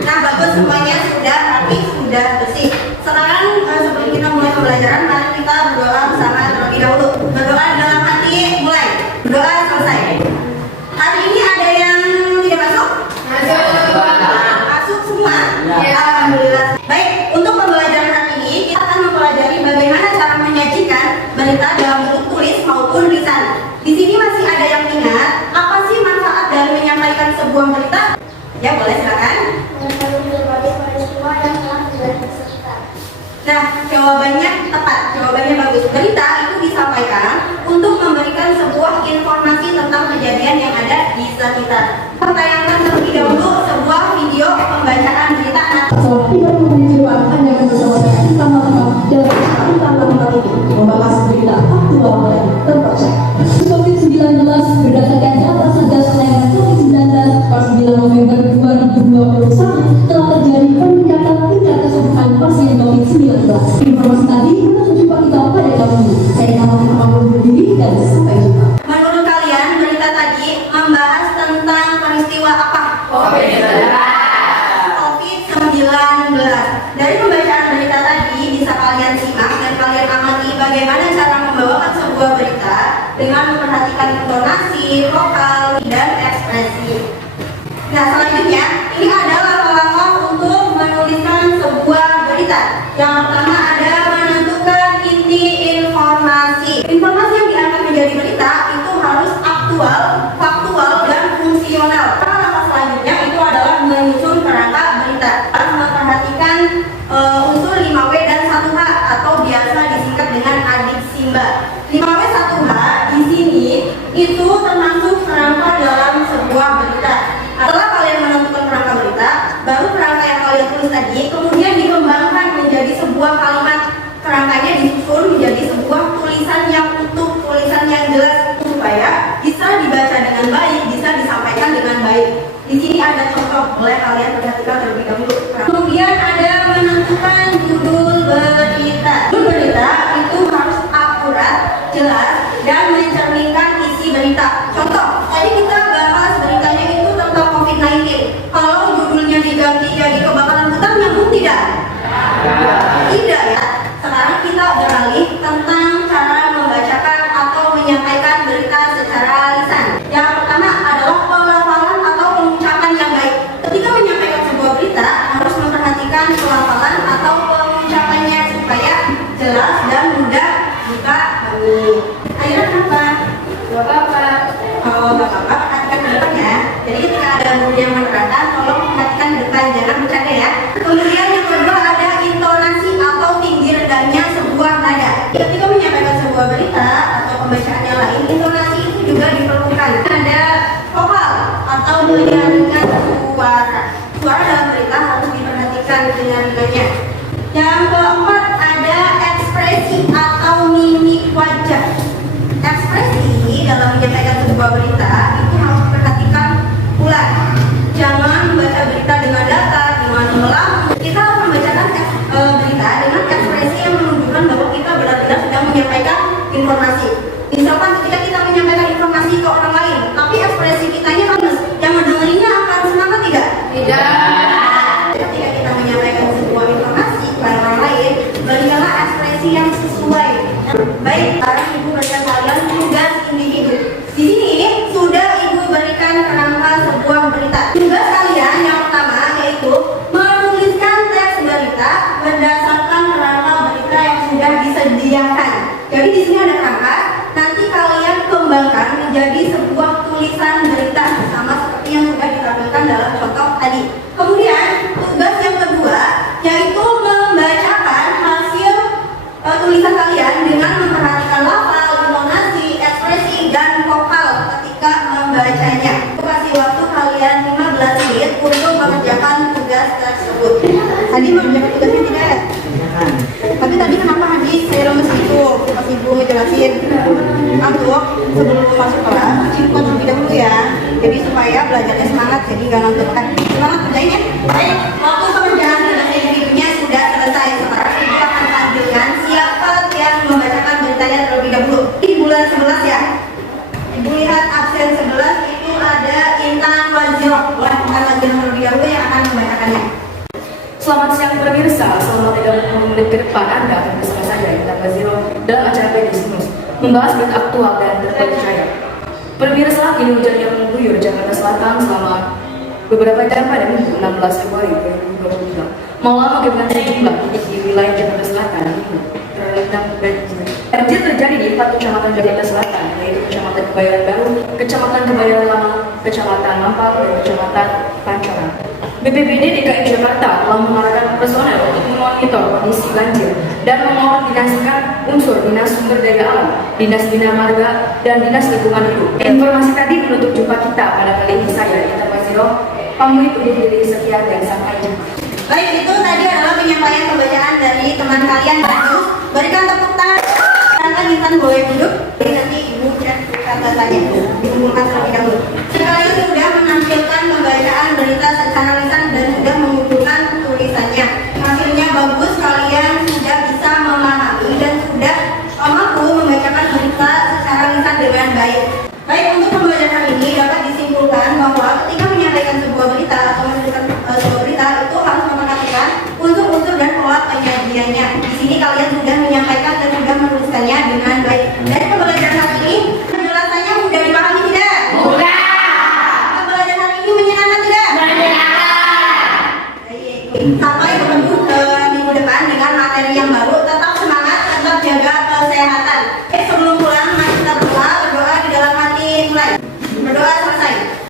Nah, bagus semuanya sudah rapi, sudah bersih. Sekarang sebelum kita mulai pembelajaran, mari kita berdoa bersama terlebih dahulu. Berdoa dalam hati, mulai. Berdoa selesai. Hari ini ada yang tidak masuk? Masuk semua? Alhamdulillah. Baik, untuk pembelajaran hari ini kita akan mempelajari bagaimana cara menyajikan berita dalam bentuk tulis maupun lisan. Di sini masih ada yang ingat apa sih manfaat dari menyampaikan sebuah berita? Ya, boleh silakan. Nah, jawabannya tepat, jawabannya bagus. Berita itu disampaikan untuk memberikan sebuah informasi tentang kejadian yang ada di sekitar. Pertanyaan terlebih dahulu sebuah video pembacaan berita anak. Tidak menunjukkan yang bersama saya sama-sama dalam kesempatan kali ini membahas berita aktual dan terpercaya. COVID-19 berdasarkan data Satgas Penanganan COVID-19 per 9 November 2021 telah terjadi peningkatan tingkat kesembuhan pasien COVID-19. Informasi tadi menunjukkan kita pada kami. Saya Namakan Amal berdiri dan sampai jumpa. Menurut kalian berita tadi membahas tentang peristiwa apa? COVID-19. Dari pembacaan berita tadi bisa kalian simak dan kalian amati bagaimana cara membawakan sebuah berita dengan memperhatikan intonasi, vokal, dan ekspresi. Nah, selanjutnya ini adalah langkah untuk menuliskan sebuah berita. Yang pertama ada menentukan inti informasi. Informasi yang diangkat menjadi berita itu harus aktual, faktual, dan fungsional. Langkah selanjutnya itu adalah menyusun kerangka berita. Harus memperhatikan unsur 5W dan 1H atau biasa disingkat dengan adik Simba. 5W 1H di sini itu termasuk kerangka dalam sebuah berita. Setelah kalian menentukan kerangka berita, baru kerangka yang kalian tulis tadi kemudian dikembangkan menjadi sebuah kalimat. Kerangkanya disusun menjadi sebuah tulisan yang utuh, tulisan yang jelas supaya bisa dibaca dengan baik, bisa disampaikan dengan baik. Di sini ada contoh, boleh kalian perhatikan terlebih dahulu. Kemudian ada menentukan judul berita. Judul berita itu harus akurat, jelas, dan mencerminkan isi berita. Contoh, tadi kita bahas beritanya itu tentang COVID-19. Kalau judulnya diganti jadi kebakaran hutan, nyambung tidak? Tidak ya. Sekarang kita beralih tentang cara membacakan atau menyampaikan berita secara lisan. Yang pertama adalah pelafalan atau pengucapan yang baik. Ketika menyampaikan sebuah berita harus memperhatikan pelafalan atau pengucapannya supaya jelas dan mudah dipahami. Akhirnya kenapa? Gak apa-apa. Kalau gak apa-apa, perhatikan ke depan ya. Jadi ketika ada guru yang menerangkan, tolong perhatikan ke depan, jangan bercanda ya. Kemudian yang kedua ada intonasi atau tinggi rendahnya sebuah nada. Ketika menyampaikan sebuah berita atau pembacaan yang lain, intonasi itu juga diperlukan. Ada vokal atau menyaringkan suara. Suara dalam berita harus diperhatikan dengan-dengannya. Yang keempat ada ekspresi atau mimik wajah. Ekspresi dalam menyampaikan sebuah berita itu harus diperhatikan pula. Jangan membaca berita dengan datar, dengan melambung. Kita harus membacakan berita dengan ekspresi yang menunjukkan bahwa kita benar-benar sedang menyampaikan informasi. Misalkan ketika kita menyampaikan informasi ke orang lain, tapi ekspresi kitanya bagus, yang mendengarinya akan semangat tidak? Tidak. Ketika kita menyampaikan sebuah informasi kepada orang lain, berikanlah ekspresi yang sesuai. Baik, sekarang ibu berikan kalian tugas individu. Di sini sudah ibu berikan kerangka sebuah berita. Tugas kalian yang pertama yaitu menuliskan teks berita berdasarkan kerangka berita yang sudah disediakan. Jadi di sini ada kerangka, nanti kalian kembangkan menjadi sebuah tulisan berita sama seperti yang sudah ditampilkan dalam contoh tadi. Kemudian tugas yang kedua yaitu membacakan hasil tulisan kalian dengan memperhatikan lafal, intonasi, ekspresi, dan vokal ketika membacanya. Aku kasih waktu kalian 15 menit untuk mengerjakan tugas tersebut. Tadi mengerjakan tugasnya tidak? Tapi tadi kenapa hadis saya lemes itu? Pas ibu ngejelasin untuk sebelum masuk kelas, cukup terlebih dahulu ya. Jadi supaya belajarnya semangat, jadi gak ngantuk. Semangat kerjain ya. Baik, waktu pengerjaan tugas individunya sudah selesai. Sekarang ibu akan tampilkan siapa yang membacakan beritanya terlebih dahulu. Di bulan 11 ya. Ibu lihat absen 11 itu ada Intan Wajro. Intan Wajro pemirsa, selama 30 menit ke depan Anda akan bersama saya di Tanpa Zero dalam acara Pedis News membahas berita aktual dan terpercaya. Pemirsa, ini hujan yang mengguyur Jakarta Selatan selama beberapa jam pada Minggu 16 Februari 2023. Malam mengakibatkan sejumlah titik di wilayah Jakarta Selatan terendam banjir. Banjir terjadi di 4 kecamatan Jakarta Selatan, yaitu Kecamatan Kebayoran Baru, Kecamatan Kebayoran Lama, Kecamatan Mampang, dan Kecamatan Pancoran. BPBD DKI Jakarta telah mengarahkan personel untuk memonitor kondisi banjir dan mengkoordinasikan unsur Dinas Sumber Daya Alam, Dinas Bina Marga, dan Dinas Lingkungan Hidup. Informasi tadi menutup jumpa kita pada kali ini. Saya di Tanpa Zero, pamit undur diri, sekian dan sampai jumpa. Baik, itu tadi adalah penyampaian pembacaan dari teman kalian. Berikan tepuk tangan. Silakan Intan boleh duduk. Jadi nanti ibu dan kata saja diumumkan terlebih dahulu. Sekalian sudah menampilkan pembacaan berita secara lisan dan sudah mengumpulkan tulisannya. Hasilnya bagus, kalian sudah bisa memahami dan sudah mampu membacakan berita secara lisan dengan baik. Baik, untuk pembacaan ini dapat disimpulkan bahwa ketika menyampaikan sebuah berita atau menuliskan sebuah berita itu harus memperhatikan unsur-unsur dan pola penyajiannya. Di sini kalian sudah menyampaikan dan sudah menuliskannya dengan baik. Dari pembelajaran hari ini, penjelasannya mudah dipahami tidak? Mudah. Pembelajaran hari ini menyenangkan tidak? Menyenangkan. Baik.